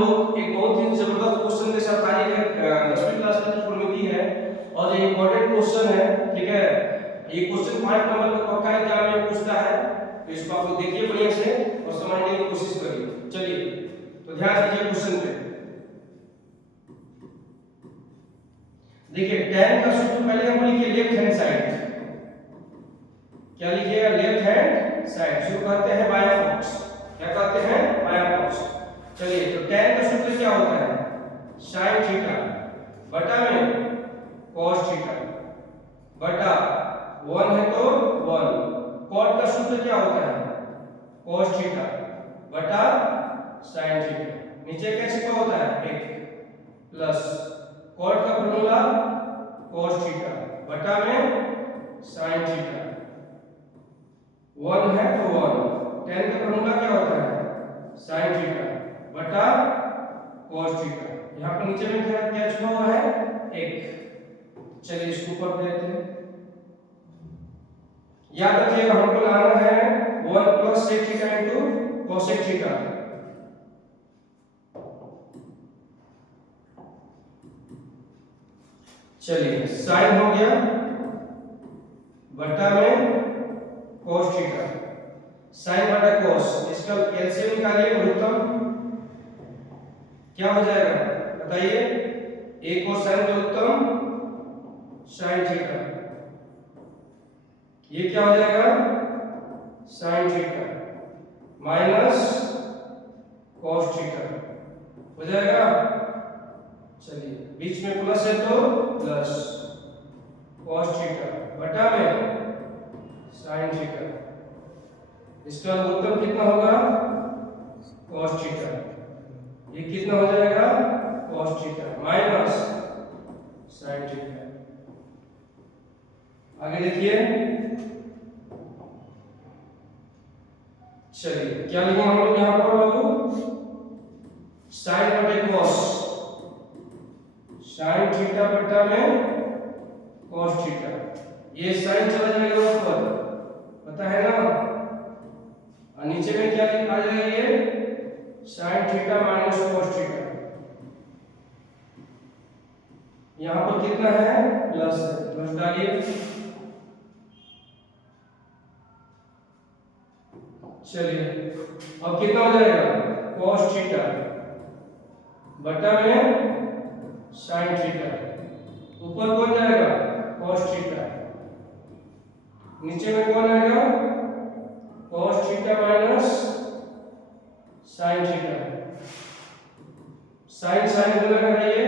लोग एक बहुत ही जबरदस्त क्वेश्चन के साथ आए हैं 10वीं क्लास की जो प्रमिति है और ये इंपॉर्टेंट क्वेश्चन है, ठीक है। ये क्वेश्चन 5 नंबर का पक्का एग्जाम में पूछता है, तो इसको आप लोग देखिए बढ़िया से और समझने की कोशिश करिए। चलिए तो ध्यान दीजिए क्वेश्चन पे। देखिए tan का सूत्र पहले हम लिखिए लेफ्ट हैंड साइड। क्या लिखिएगा? Left hand side. शुरू करते हैं बायां पक्ष। क्या कहते हैं? बायां पक्ष। चलिए तो tan का सूत्र क्या होता है? sin थीटा बटा में cos थीटा बटा 1 है तो 1। cot का सूत्र क्या होता है? cos थीटा बटा sin थीटा। नीचे क्या छिपा होता है? 1 प्लस cot का फॉर्मूला cos थीटा बटा में sin थीटा। 1 है तो 1। tan का फॉर्मूला क्या होता है? sin थीटा बटा cos थीटा। यहाँ पर नीचे में क्या छुपा हुआ है? 1। चलिए इसको ऊपर देते हैं। याद रखिएगा हमको लाना है 1 plus sec theta into cosec theta. चलिए sin हो गया बटा में cos थीटा। sin बटा cos, इसका एलसीएम निकालिए लघुत्तम। क्या हो जाएगा बताइए? 1 और sin का उत्तम sin थीटा। ये क्या हो जाएगा? sin theta minus cos theta हो जाएगा। चलिए बीच में प्लस है तो प्लस cos थीटा बटा में sin थीटा। इसका उत्तर कितना होगा? cos theta. ये कितना हो जाएगा? cos theta minus sin theta. आगे देखिए। चलिए क्या लिखेंगे हम लोग यहाँ पर बाबू? sin बटे cos, sin थीटा बटा में cos थीटा। ये sin चला जाएगा ऊपर, पता है ना। और नीचे में क्या लिखा जाएगा? ये sin theta minus cos theta. यहाँ पर कितना है? प्लस है, प्लस डालिए। चलिए अब कितना हो जाएगा? cos थीटा बटा में sin थीटा। ऊपर कौन जाएगा? cos theta. नीचे में कौन आएगा? cos theta minus sin theta. sin sin गुना कराइए,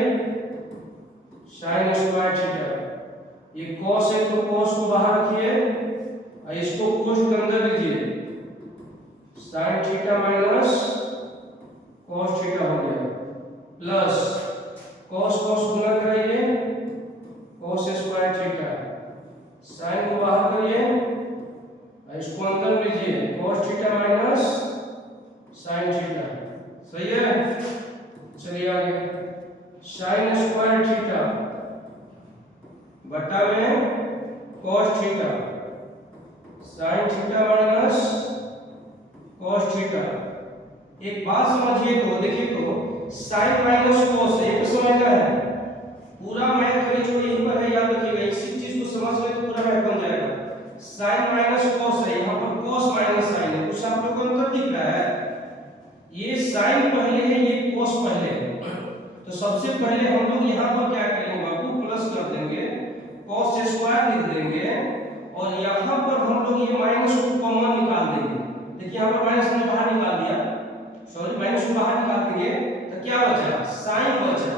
sin स्क्वायर थीटा। ये cos है तो cos को बाहर रखिए और इसको cos के अंदर लीजिए। sin theta minus cos theta हो गया प्लस cos cos गुना कराइए cos स्क्वायर थीटा। sin को बाहर करिए और इसको अंदर लीजिए cos theta minus sin theta. सही है। चलिए आगे। sin स्क्वायर थीटा बटा में cos theta. sin theta minus cos theta. एक बात समझिए तो देखिए तो sin माइनस cos एक समझना है। पूरा मैथ करी जो यहीं पर है, याद रखिएगा। इसी चीज को समझ ले तो पूरा मैथ बन जाएगा। sin माइनस cos है, यहाँ पर cos माइनस sin है। कुछ आप लोगों को अंतर दिख रहा है? ये sin पहले है, ये cos पहले है। तो सबसे पहले हम लोग यहाँ पर क्या करेंगे बाबू? प्लस कर देंगे, cos स्क्वायर लिख देंगे और यहाँ पर हम लोग ये माइनस को कॉमन निकाल देंगे। देखिए यहाँ पर माइनस हमने बाहर निकाल दिया, सॉरी माइनस को बाहर निकाल देंगे तो क्या बचा? sin बचा।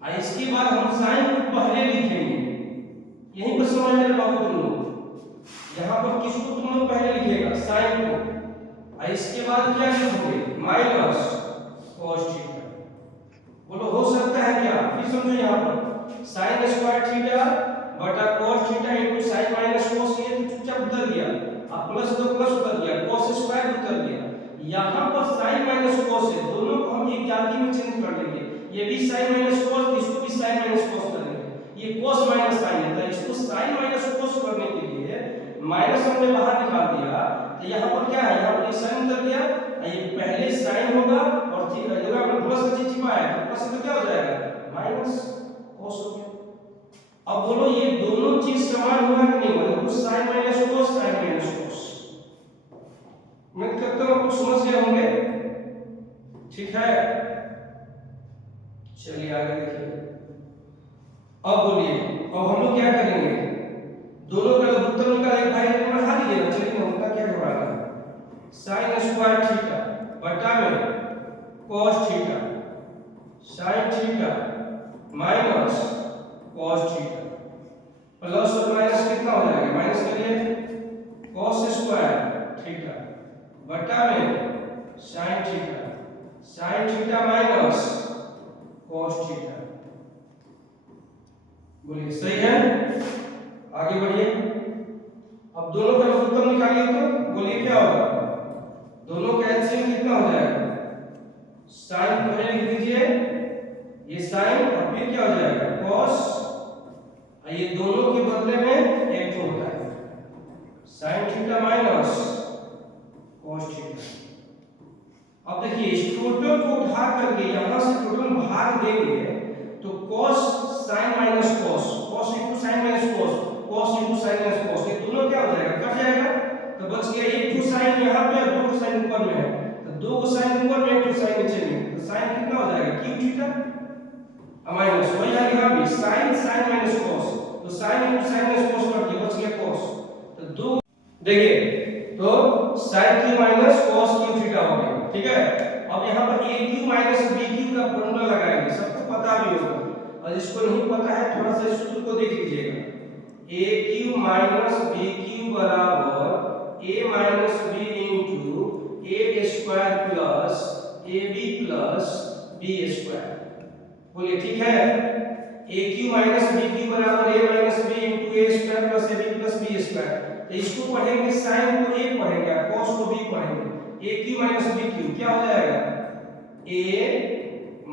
और इसके बाद हम sin को पहले लिखेंगे। यहीं पर समझ ले बाबू तुम लोग। यहाँ पर किसको तुम लोग पहले लिखेगा? sin को। और इसके बाद क्या लिखोगे? Minus cos theta. बोलो हो सकता है क्या? फिर समझो यहाँ पर sin स्क्वायर थीटा बटा cos theta into sin minus cos, ये तो चुपचाप उतर गया। अब प्लस तो प्लस उतर गया, cos स्क्वायर उतर गया। यहाँ पर sin माइनस cos है, दोनों को हम एक जाति में चेंज कर लेंगे। ये भी sin माइनस cos, इसको भी sin माइनस cos कर देंगे। ये cos माइनस sin है, तो इसको sin माइनस cos करने के लिए माइनस हमने बाहर निकाल दिया। तो यहाँ पर क्या है? यहाँ पर sin उतर गया, ये पहले sin होगा और पास है तो क्या हो जाएगा माइनस cos हो गया। अब बोलो ये दोनों चीज समान हुआ कि नहीं हुआ? कुछ sin minus cos sin minus cos। मैं कहता हूं कुछ समझ गए होंगे, ठीक है। चलिए आगे देखिए। अब बोलिए, अब हम लोग क्या करेंगे? दोनों का लघुत्तम निकाले भाई ने बढ़ा दिए ना, चलिए ना उनका क्या करवाना है। sin स्क्वायर थीटा बटा में cos theta sin theta minus cos theta plus और माइनस कितना हो जाएगा? माइनस करिए cos स्क्वायर थीटा बटा में sin theta minus cos theta. बोलिए सही है? आगे बढ़िए। अब दोनों का लघुत्तम निकालिए तो बोलिए क्या होगा? दोनों का एलसीएम कितना हो जाएगा? sin पहले लिख दीजिए, ये sin और फिर क्या हो जाएगा cos, और ये दोनों के बदले में एक होता है sin theta minus cos theta. अब देखिए इस टोटल को उठा करके यहां से टोटल भाग देंगे तो cos sin minus cos, cos into sin minus cos, cos into sin minus cos, ये दोनों क्या हो जाएगा? कट जाएगा। तो बच गया एक टू sin यहां पे और दो टू sin ऊपर में है, तो दो को sin ऊपर में एक टू sin नीचे में, तो sin कितना हो जाएगा? क्यूब थीटा माइनस वही आ गया भी sin sin माइनस cos, तो sin into sin minus cos cut गया, बच गया cos। तो दो देखिए तो sin cube minus cos cube theta हो गया, ठीक है। अब यहाँ पर a cube minus b cube का फॉर्मूला लगाएंगे, सबको पता भी होगा, और जिसको नहीं पता है थोड़ा सा सूत्र को देख लीजिएगा। a cube minus b cube बराबर a minus b into a square plus ab plus b square. बोलिए ठीक है। a cube minus b cube बराबर a minus b into a square plus ab plus b square. तो इसको पढ़ेंगे sin को a पढ़ेंगे, cos को b पढ़ेंगे। a cube minus b cube क्या हो जाएगा? a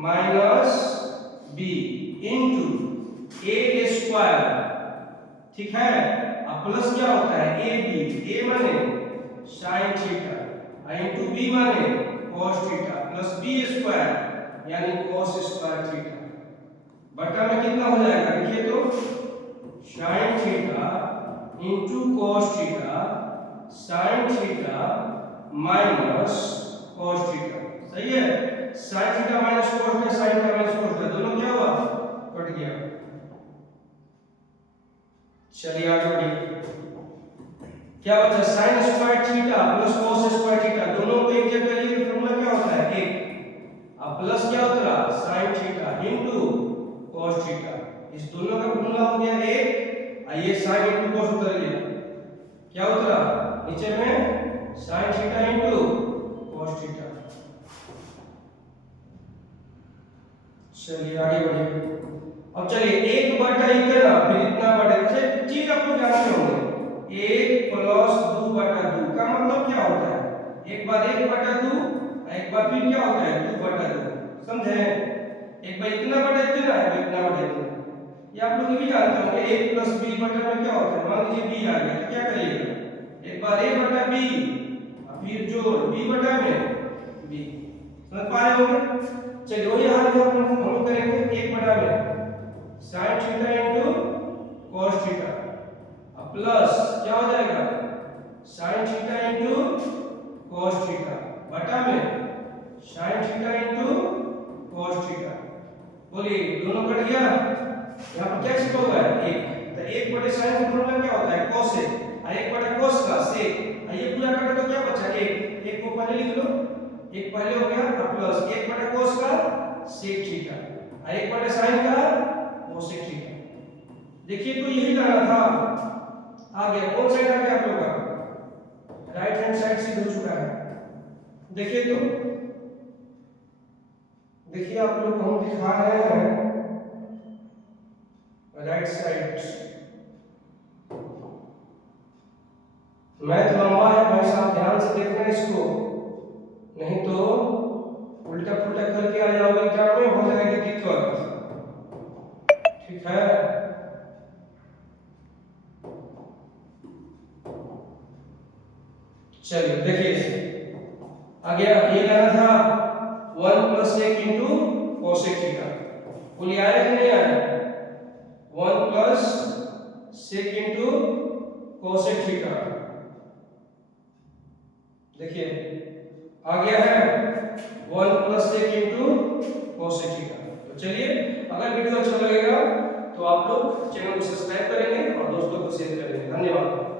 minus b into a square, ठीक है। अब प्लस क्या होता है? ab, a माने sin थीटा इंटू b माने cos theta plus b square यानी cos स्क्वायर थीटा बटा में कितना हो जाएगा? देखिए तो sin theta into cos theta sin theta minus cos theta, सही है। sin theta minus cos theta sin theta minus cos theta दोनों क्या हुआ? कट गया। चलिए आगे बढ़िए। क्या बचा? sin square theta plus cos square theta दोनों को एक जगह लिए फॉर्मूला क्या होता है? एक। अब प्लस क्या उतरा? sin theta into cos theta, इस दोनों का फॉर्मूला हो गया एक, और ये sin इनटू cos उतर गया, क्या उतरा? नीचे में sin theta into cos theta. चलिए आगे बढ़िए। अब चलिए एक बटा इतना फिर इतना बटा, अच्छा चीज आप लोग जानते होंगे, एक प्लस दो बटा दो का मतलब क्या होता है? एक बार एक बटा दो, एक बार फिर क्या होता है? दो बटा दो, समझे? एक बार इतना बटा इतना, एक बार इतना बटा इतना। ये आप लोग भी जानते होंगे, एक प्लस बी बटा में क्या होता है? मान लीजिए बी आ गया तो क्या करिएगा? एक बार a बटा b फिर जोड़ b बटा में b, समझ पा रहे होंगे? चलिए वही हाल हम लोग करेंगे एक बटा में sin theta into cos theta plus क्या हो जाएगा? sin theta into cos theta बटा में sin theta into cos theta. बोलिए दोनों कट गया। यहाँ पर क्या छिपा हुआ है? एक। तो एक बटे sin का फॉर्मूला क्या होता है? cos है, और एक बटे cos का sec, और ये पूरा काटा तो क्या बचा? एक। एक को पहले लिख लो, एक पहले हो गया प्लस एक बटे cos का sec थीटा, और एक बटे sin का cosec थीटा। देखिए तो यही लाना था, आ गया। कौन साइड आ गया आप लोग का? राइट हैंड साइड से हो चुका है। देखिए तो देखिए आप लोग को हम दिखा रहे हैं राइट साइड। मैथ लंबा है भाई साहब, ध्यान से देखना इसको, नहीं तो उल्टा पुल्टा करके आ जाओगे एग्जाम में, हो जाएगी दिक्कत, ठीक है। चलिए देखिए आ गया, ये लेना था 1 + 1 * cosec थीटा। बोलिए आया कि नहीं आया? 1 plus sec into cosec theta. देखिए आ गया है 1 plus sec into cosec theta. तो चलिए, अगर वीडियो अच्छा लगेगा तो आप लोग चैनल को सब्सक्राइब करेंगे और दोस्तों को शेयर करेंगे। धन्यवाद।